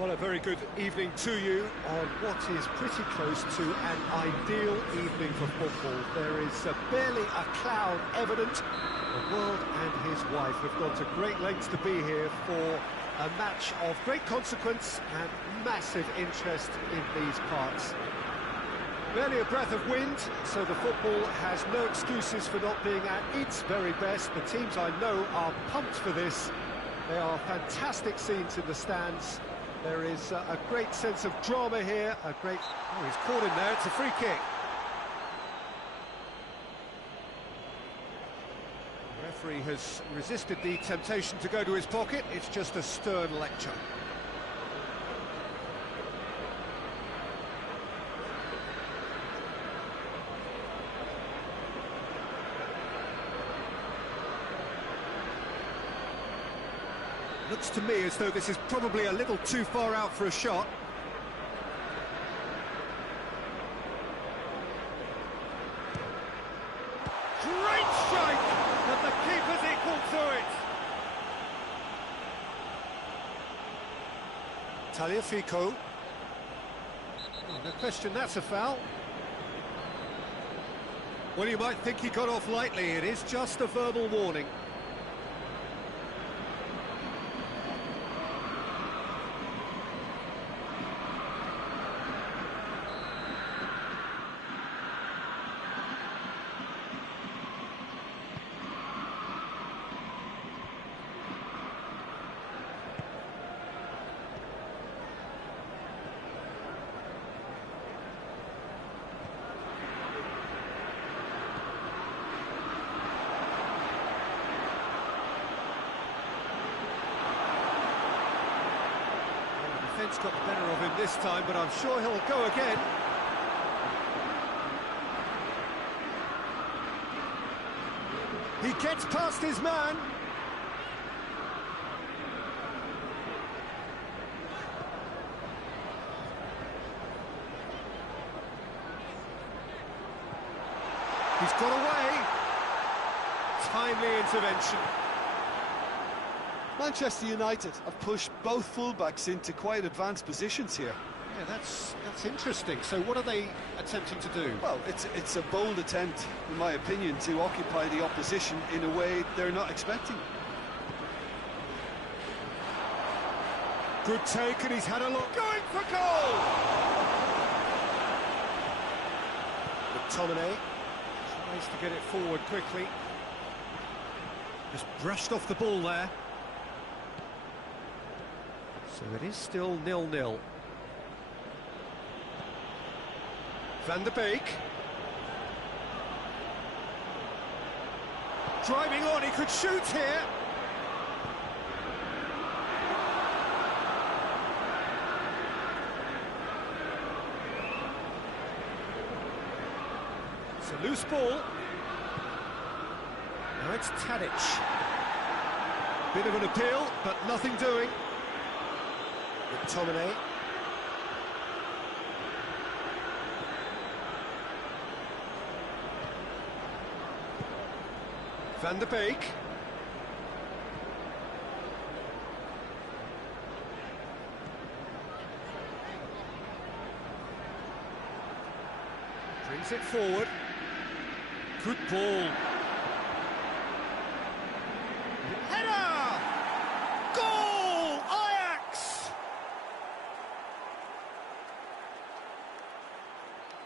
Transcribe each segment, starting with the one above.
Well, a very good evening to you on what is pretty close to an ideal evening for football. There is barely a cloud evident. The world and his wife have gone to great lengths to be here for a match of great consequence and massive interest in these parts. Barely a breath of wind, so the football has no excuses for not being at its very best. The teams I know are pumped for this. There are fantastic scenes in the stands. There is a great sense of drama here, a great... Oh, he's caught in there, it's a free kick. The referee has resisted the temptation to go to his pocket, it's just a stern lecture. Looks to me as though this is probably a little too far out for a shot. Great strike! But the keeper's equal to it. Tagliafico. Oh, no question, that's a foul. Well, you might think he got off lightly. It is just a verbal warning. Defence got the better of him this time, but I'm sure he'll go again. He gets past his man. He's got away. Timely intervention. Manchester United have pushed both fullbacks into quite advanced positions here. Yeah, that's interesting. So what are they attempting to do? Well, it's a bold attempt, in my opinion, to occupy the opposition in a way they're not expecting. Good take, and he's had a look. Going for goal! McTominay tries to get it forward quickly. Just brushed off the ball there. So it is still 0-0. Van der Beek. Driving on, he could shoot here. It's a loose ball. Now it's Tadic. Bit of an appeal, but nothing doing. McTominay. Van der Beek. Brings it forward. Good ball. Header! Goal! Ajax!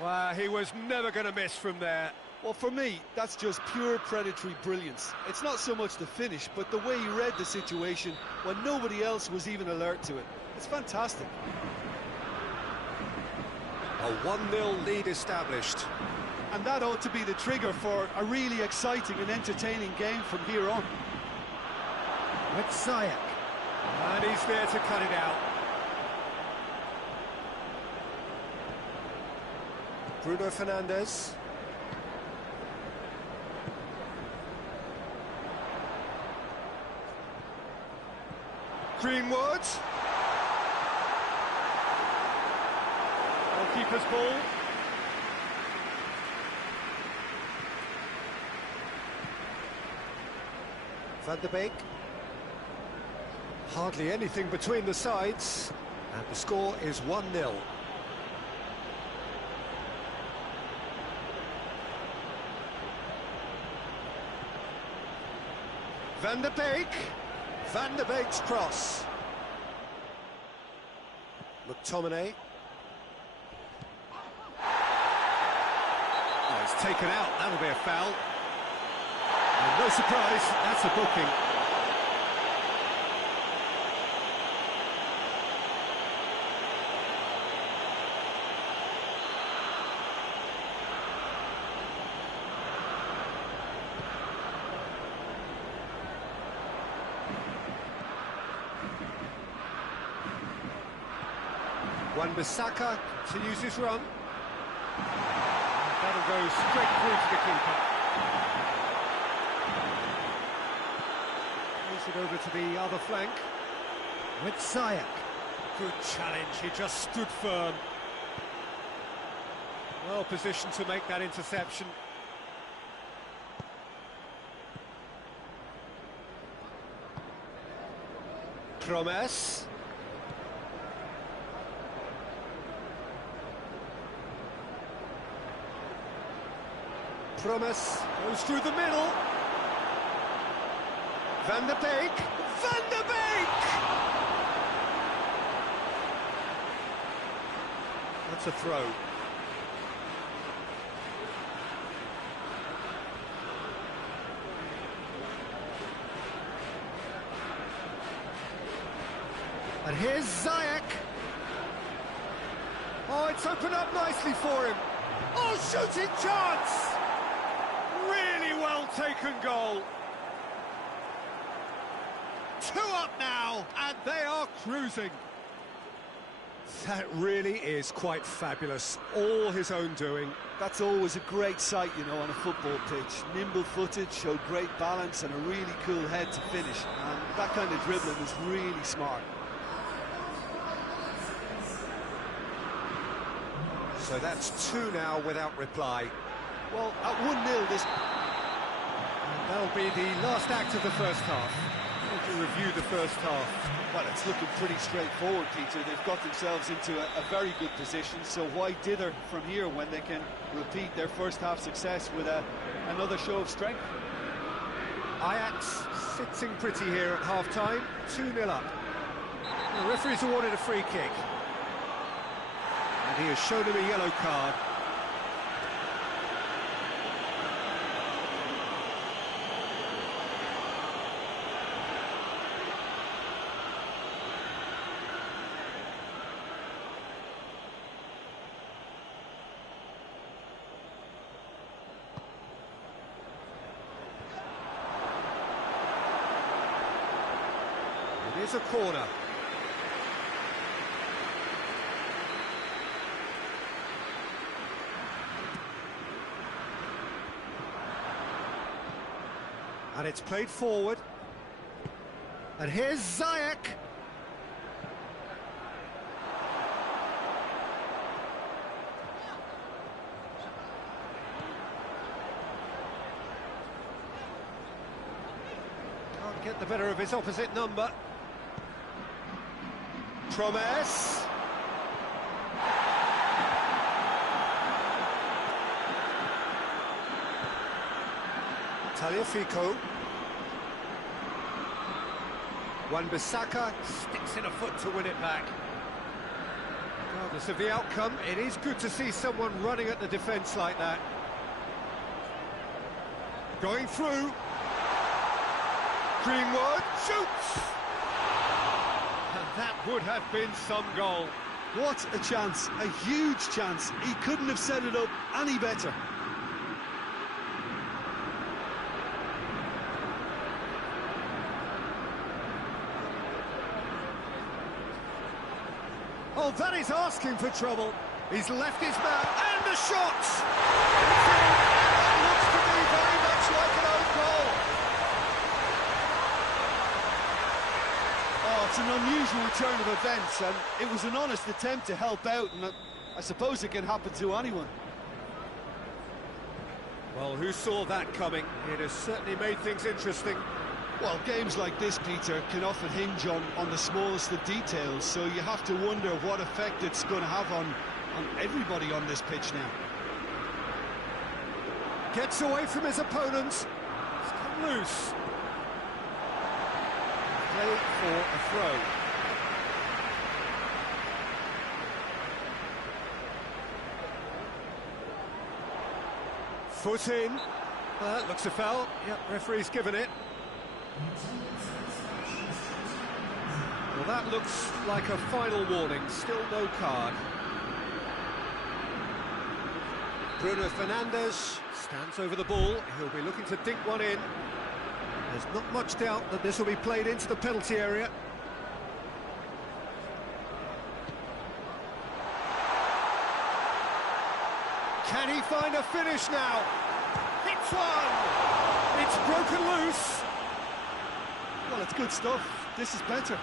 Well, he was never going to miss from there. Well, for me, that's just pure predatory brilliance. It's not so much the finish, but the way he read the situation when nobody else was even alert to it. It's fantastic. A 1-0 lead established. And that ought to be the trigger for a really exciting and entertaining game from here on. With Ziyech. And he's there to cut it out. Bruno Fernandes. Greenwood. Goalkeeper's ball. Van der Beek. Hardly anything between the sides. And the score is 1-0. Van der Beek. Van der Beek's cross. McTominay. Oh, it's taken out. That'll be a foul. And no surprise, that's a booking. Wan-Bissaka continues his run. That'll go straight through to the keeper. Moves it over to the other flank. With Ziyech. Good challenge, he just stood firm. Well positioned to make that interception. Promes. Promes goes through the middle. Van der Beek. Van der Beek! That's a throw. And here's Ziyech. Oh, it's opened up nicely for him. Oh, shooting chance! Really well taken goal. 2 up now, and they are cruising. That really is quite fabulous. All his own doing. That's always a great sight, you know, on a football pitch. Nimble-footed, showed great balance and a really cool head to finish. And that kind of dribbling is really smart. So that's 2 now without reply. Well, at 1-0, this... And that'll be the last act of the first half. To review the first half. Well, it's looking pretty straightforward, Peter. They've got themselves into a very good position, so why dither from here when they can repeat their first half success with another show of strength? Ajax sitting pretty here at half-time, 2-0 up. The referee's awarded a free kick. And he has shown him a yellow card. It is a corner. And it's played forward. And here's Ziyech. Can't get the better of his opposite number. Promes. Tagliafico. Wan-Bissaka sticks in a foot to win it back. Regardless of the outcome, it is good to see someone running at the defence like that. Going through. Greenwood shoots! And that would have been some goal. What a chance, a huge chance. He couldn't have set it up any better. Oh, that is asking for trouble. He's left his man, and the shot! That looks to be very much like an own goal. Oh, it's an unusual turn of events, and it was an honest attempt to help out, and I suppose it can happen to anyone. Well, who saw that coming? It has certainly made things interesting. Well, games like this, Peter, can often hinge on the smallest of details, so you have to wonder what effect it's going to have on everybody on this pitch now. Gets away from his opponents. It's come loose. Play for a throw. Foot in. Looks a foul. Yep, referee's given it. Well, that looks like a final warning. Still no card. Bruno Fernandes stands over the ball. He'll be looking to dink one in. There's not much doubt that this will be played into the penalty area. Can he find a finish now? Hits one! It's broken loose. Well, it's good stuff. This is better.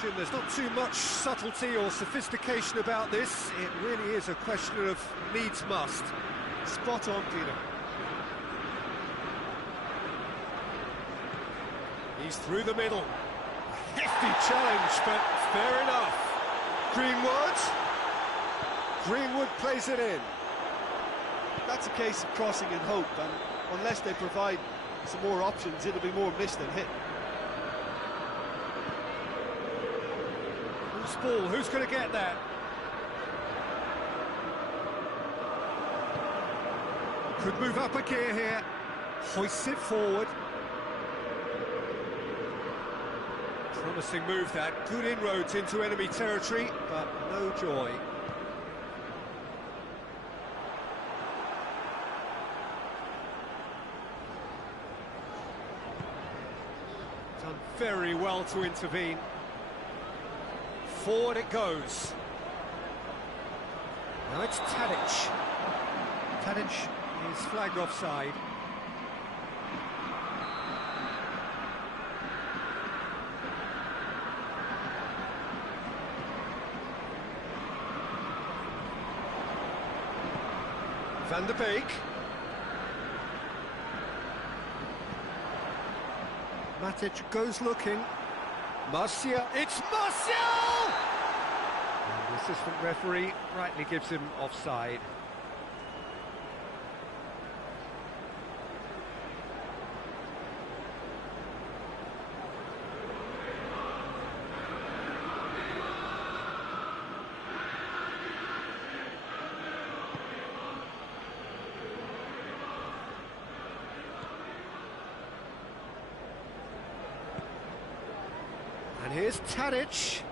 Jim, there's not too much subtlety or sophistication about this. It really is a question of needs must. Spot on, Peter. He's through the middle. A hefty challenge, but fair enough. Greenwood plays it in. That's a case of crossing in hope, and unless they provide some more options, it'll be more missed than hit. Who's ball? Who's going to get that? Could move up a gear here. Hoists it forward. Promising move that. Good inroads into enemy territory, but no joy. Done very well to intervene. Forward it goes. Now it's Tadic. Tadic is flagged offside. Van de Beek. Matic goes looking. Martial. It's Martial! And the assistant referee rightly gives him offside. And here's Tadic.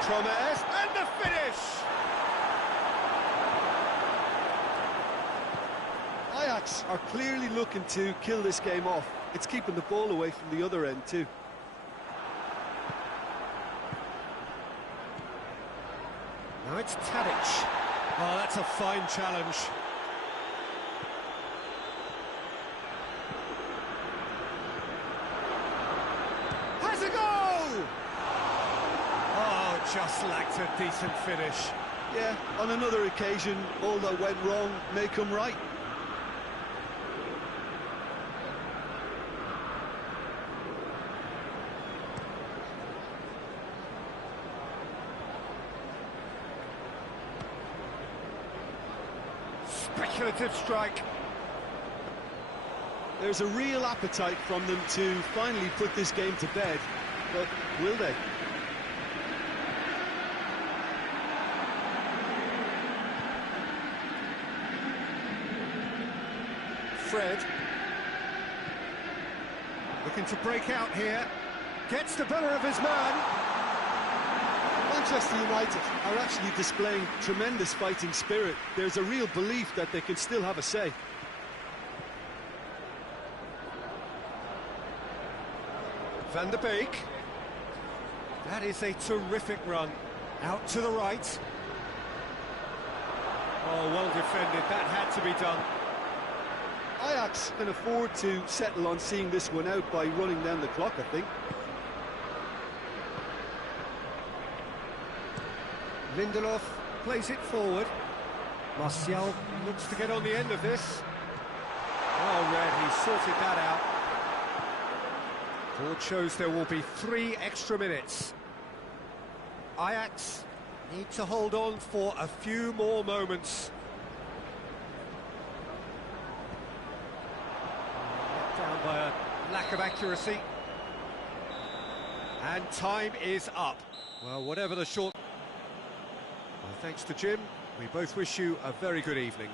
Tromes, and the finish! Ajax are clearly looking to kill this game off. It's keeping the ball away from the other end too. Now it's Tadic. Oh, that's a fine challenge. Has a go! Oh, just lacked a decent finish. Yeah, on another occasion, all that went wrong may come right. Speculative strike. There's a real appetite from them to finally put this game to bed, but will they? Fred. Looking to break out here. Gets the better of his man. Manchester United are actually displaying tremendous fighting spirit. There's a real belief that they can still have a say. Van de Beek. That is a terrific run. Out to the right. Oh, well defended. That had to be done. Ajax can afford to settle on seeing this one out by running down the clock, I think. Lindelof plays it forward. Martial looks to get on the end of this. Oh, Red, he sorted that out. Board shows there will be 3 extra minutes. Ajax need to hold on for a few more moments. Let down by a lack of accuracy. And time is up. Well, whatever the short... Well, thanks to Jim, we both wish you a very good evening.